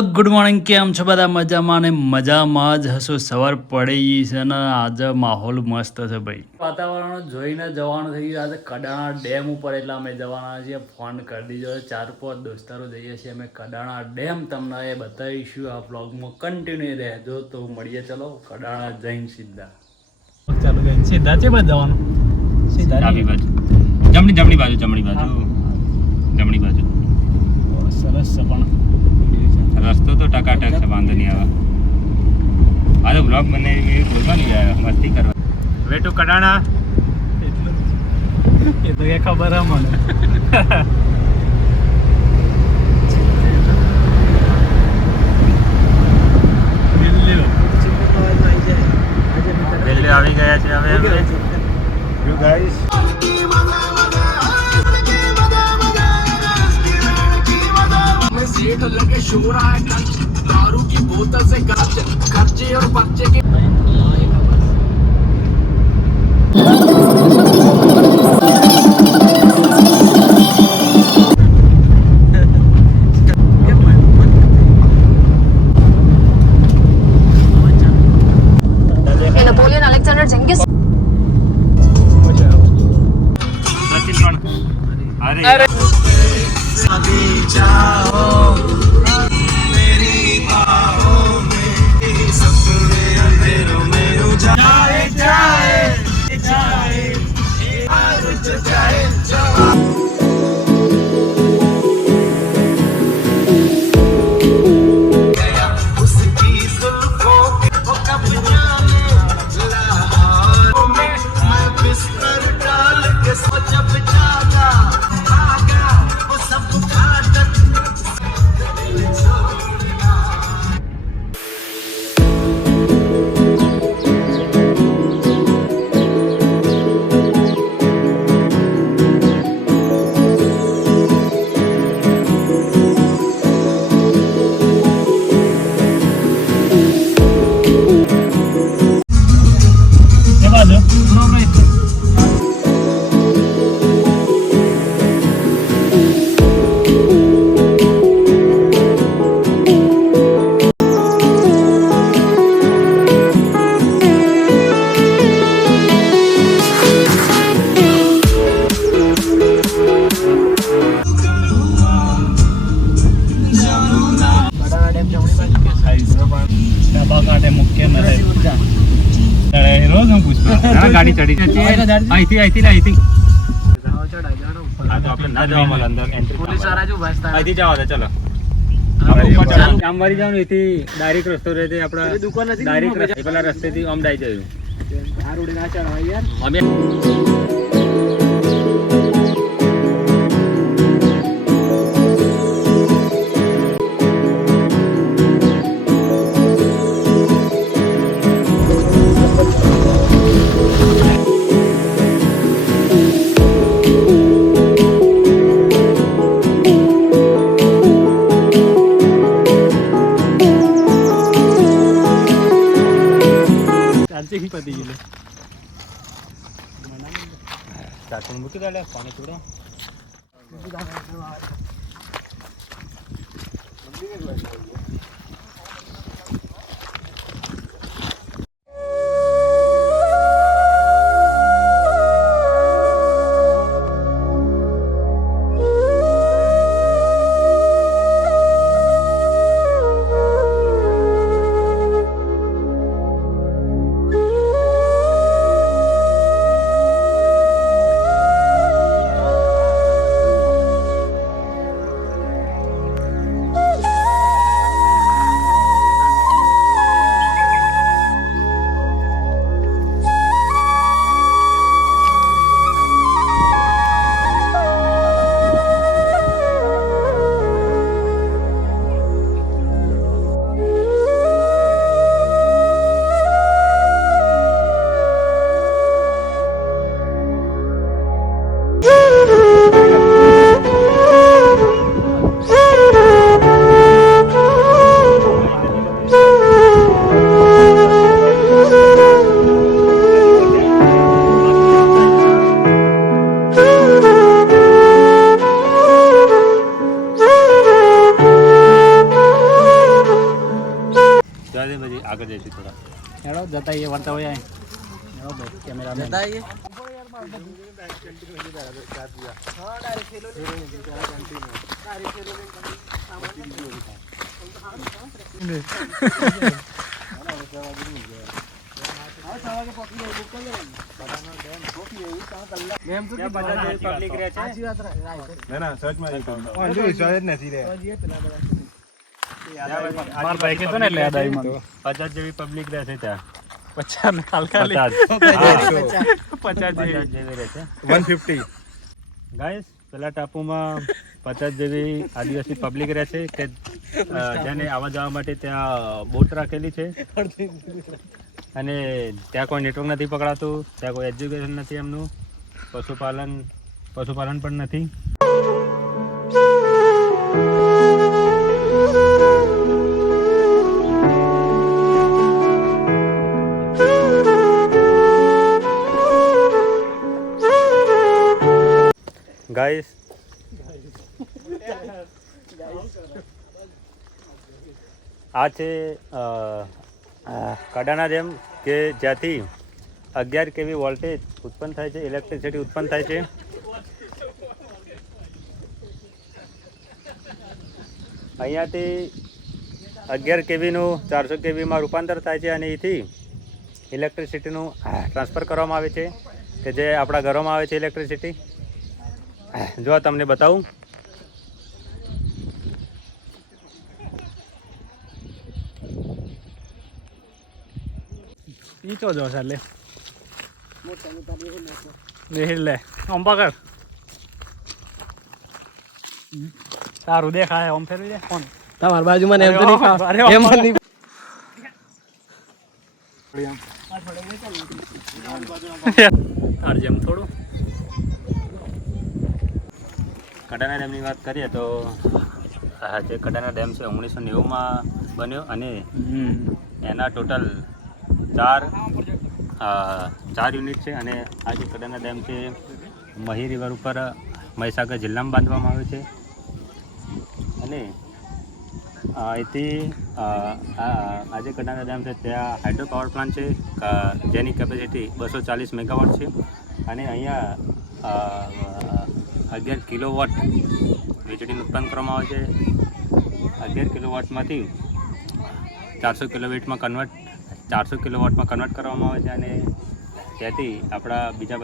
Good morning, કેમ છો બધા? મજામાં ને મજામાં જ હશો. સવાર પડી છે ને આજે માહોલ મસ્ત છે ભાઈ. વાતાવરણ જોઈને જવાનું થઈ ગયું. આજે કડાણા ડેમ ઉપર એટલે અમે જવાના છીએ. ફોન કરી દીધો, 4-5 દોસ્તારો જઈએ છીએ અમે કડાણા ડેમ. તમને એ બતાવીશું આ બ્લોગમાં, કન્ટિન્યુ રહેજો. તો મળીએ, ચલો કડાણા જઈને સીધા ચાલુ ગઈ. સીધા છે બાજુ જવાનું, સીધા ડાબી બાજુ, જમણી બાજુ સરસ છે. પણ રસ્તો તો ટકાટક છે, વાંધો નહીં આવે. આ તો બ્લોગ બનાવી બોલવા નહીં આવ્યો, મસ્તી કરવા. વે ટુ કડાણા એટલું એ તો એ ખબર હે મને. દિલ્હી આવી ગયા છે હવે. યુ ગાઈસ सेठ लगे शोर आए दारू की बोतल से खर्चे और बच्चे के नेपोलियन अलेक्जेंडर जेंगिस अरे अभी जाओ मेरी बाहों में, सपने अंधेरों में उजाले जाए जाए जाए जाए उसकी जुल्फों के वो कब जाने लाहौर में मैं बिस्तर डाल के सो जब जागा गाड़ी चढ़ी आई थी आई ना जाओ मला अंदर एंट्री पुलिस वाला जो बसता आई थी जाओ चलो કામવાળી જાવ ને એથી ડાયરેક્ટ રસ્તો રહે છે આપડા દુકાન નથી ડાયરેક્ટ પેલા રસ્તેથી આમ ડાઈ જયું આ રોડ ના ચડવા યાર અમે પતી ગયું ચાકુ મૂકી દે પાણી છોડો જવા દે પછી આગળ જઈશું થોડા. હેડો જતા આવીએ વળતા હોય હેડો ભાઈ કેમેરા જતા આવીએ. પચાસ જેવી પબ્લિક રહેશે ત્યાં. 50 ખાલી 50 જેવી રહેશે. 150 ગાઈસ પેલા ટાપુમાં 50 જેવી આદિવાસી પબ્લિક રહેશે કે જેને આવવા જવા માટે ત્યાં બોટ રાખેલી છે અને ત્યાં કોઈ નેટવર્ક નથી પકડાતું, ત્યાં કોઈ એજ્યુકેશન નથી, એમનું પશુપાલન પણ નથી. ગાઈસ આ છે કડાના ડેમ કે જ્યાંથી 11 kV વોલ્ટેજ ઉત્પન્ન થાય છે, ઇલેક્ટ્રિસિટી ઉત્પન્ન થાય છે. અહીંયાથી 11 kVનું 400 kVમાં રૂપાંતર થાય છે અને અહીંથી ઇલેક્ટ્રિસિટીનું ટ્રાન્સફર કરવામાં આવે છે કે જે આપણા ઘરોમાં આવે છે ઇલેક્ટ્રિસિટી. જો તમને બતાવું, ઈ તો જો ચાલે લે આમ પકડ સારું દેખાય આમ ફેરવી દે ફોન તમાર બાજુમાં એમ તો નહીં ખાવ એમ નહીં તાર જેમ થોડું. કડાના ડેમની વાત કરીએ તો જે કડાના ડેમ છે 1990માં બન્યો અને એના ટોટલ 4 યુનિટ છે અને આ જે કડાના ડેમ છે મહી રિવર ઉપર મહીસાગર જિલ્લામાં બાંધવામાં આવ્યો છે અને અહીંથી આ જે કડાના ડેમ છે ત્યાં હાઇડ્રો પાવર પ્લાન્ટ છે જેની કેપેસિટી 240 મેગાવોટ છે અને અહીંયા 11 કિલોવોટ વીજળીનું ઉત્પન્ન કરવામાં આવે છે. 11 કિલોવોટમાંથી 400 કિલોવોટમાં કન્વર્ટ કરવામાં આવે છે અને ત્યાંથી આપણા બીજા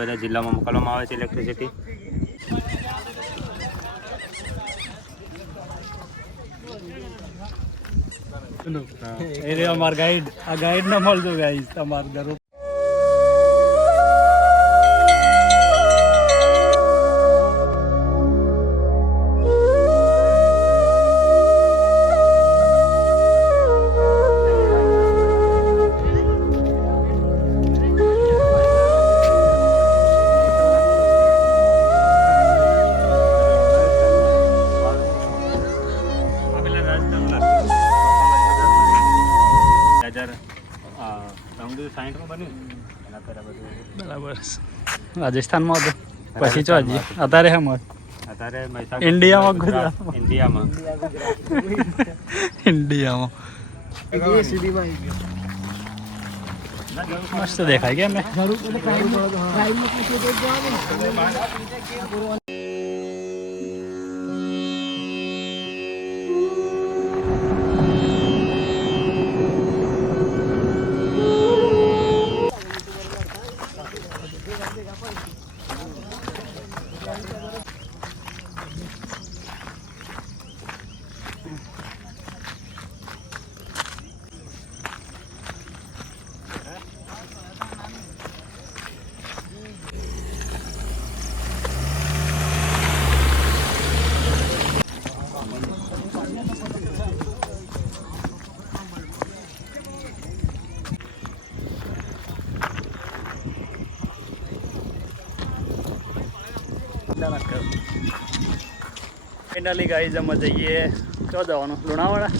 બધા જિલ્લામાં મોકલવામાં આવે છે ઇલેક્ટ્રિસિટી. એ રે અમાર ગાઈડ, આ ગાઈડ ના મળજો ગાઈસ તમાર ઘર. બરાબર રાજસ્થાનમાં હતું પછી તો હજી અત્યારે હમ અત્યારે ઇન્ડિયામાં મસ્ત દેખાય કે મેં ફાઇનલી ગાઈઝ અમે જઈએ તો જવાનું લુણાવાડા,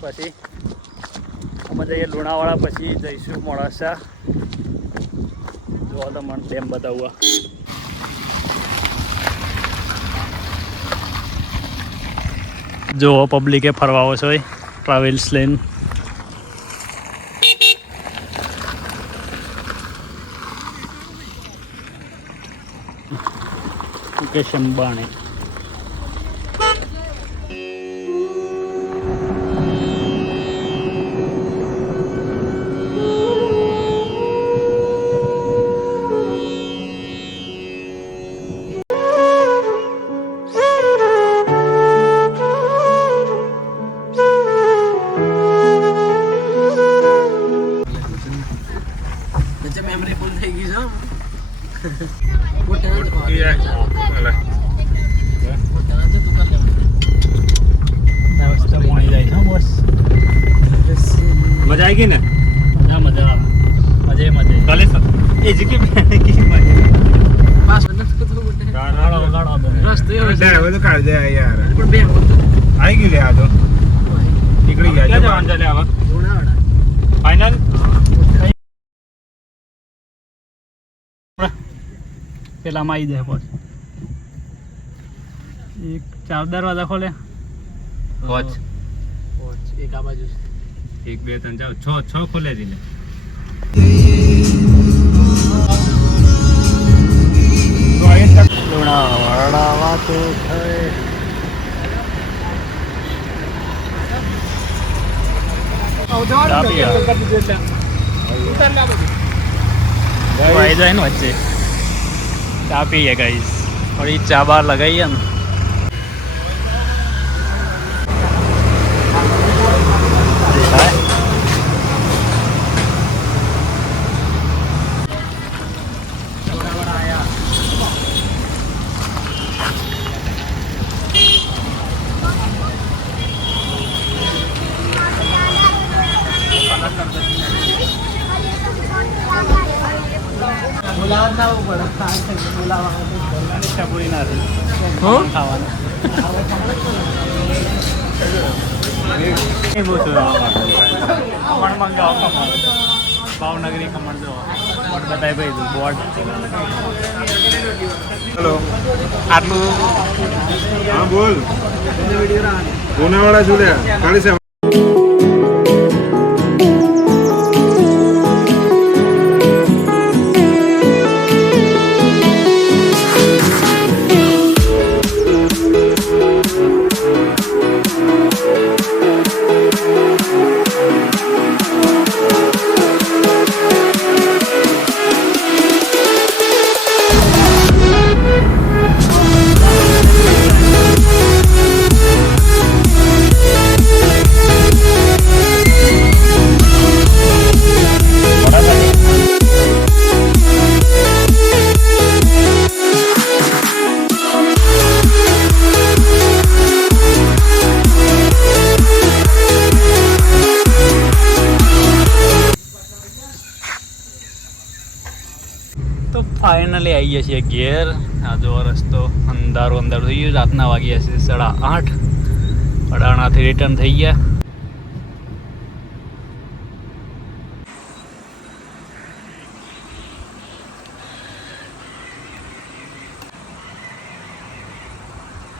પછી અમે જઈએ લુણાવાડા, પછી જઈશું મોડાસા. જો તમને ડેમ બતાવવા જો પબ્લિકે ફરવા આવો છો ટ્રાવેલ્સ લઈને મુકેશ અંબાણી. મેમરી ફૂલ થઈ ગઈ છે મજા આવી ગઈ ને? મજા મજા મજે મજે કાલે એ જગ્યાએ કે પાસ ગાડો ગાડો રસ્તો એવો છે હવે તો કાઢ દે યાર પણ બે હોત આવી ગયું લે આ તો નીકળી ગયા ક્યાં છે જવાનું છે લે હવે? જોડાવાડા ફાઇનલ પેલામાં આવી જાય પછી એક 4 દરવાજા ખોલે. વોચ એક આ બાજુ 1 2 3 જાવ 6 ખોલે દીને. લુણાવાડા વાતો થાય. આવી જાય ને વચ્ચે ચા પીએ ગાઈસ. થોડી ચા બહાર લગાવીએ ને દેખાય. બોલાવા ના આવવું પડે બોલાવા ઈચ્છા પૂરી ના થઈ હું ખાવાનું. ખમણ મંગાવો ખમણ. ભાવનગરી ખમણ જો બોર્ડ બતાવી ભાઈ તું બોર્ડ. હેલો આટલું હા બોલ લુણાવાડા જોડ્યા કાળી સાહેબ તો ફાઇનલી આવી ગયા છીએ ઘેર. આ જો રસ્તો અંધારું અંધારું થઈ ગયું. રાતના વાગ્યા છે 8:30. અડાણાથી રિટર્ન થઈ ગયા.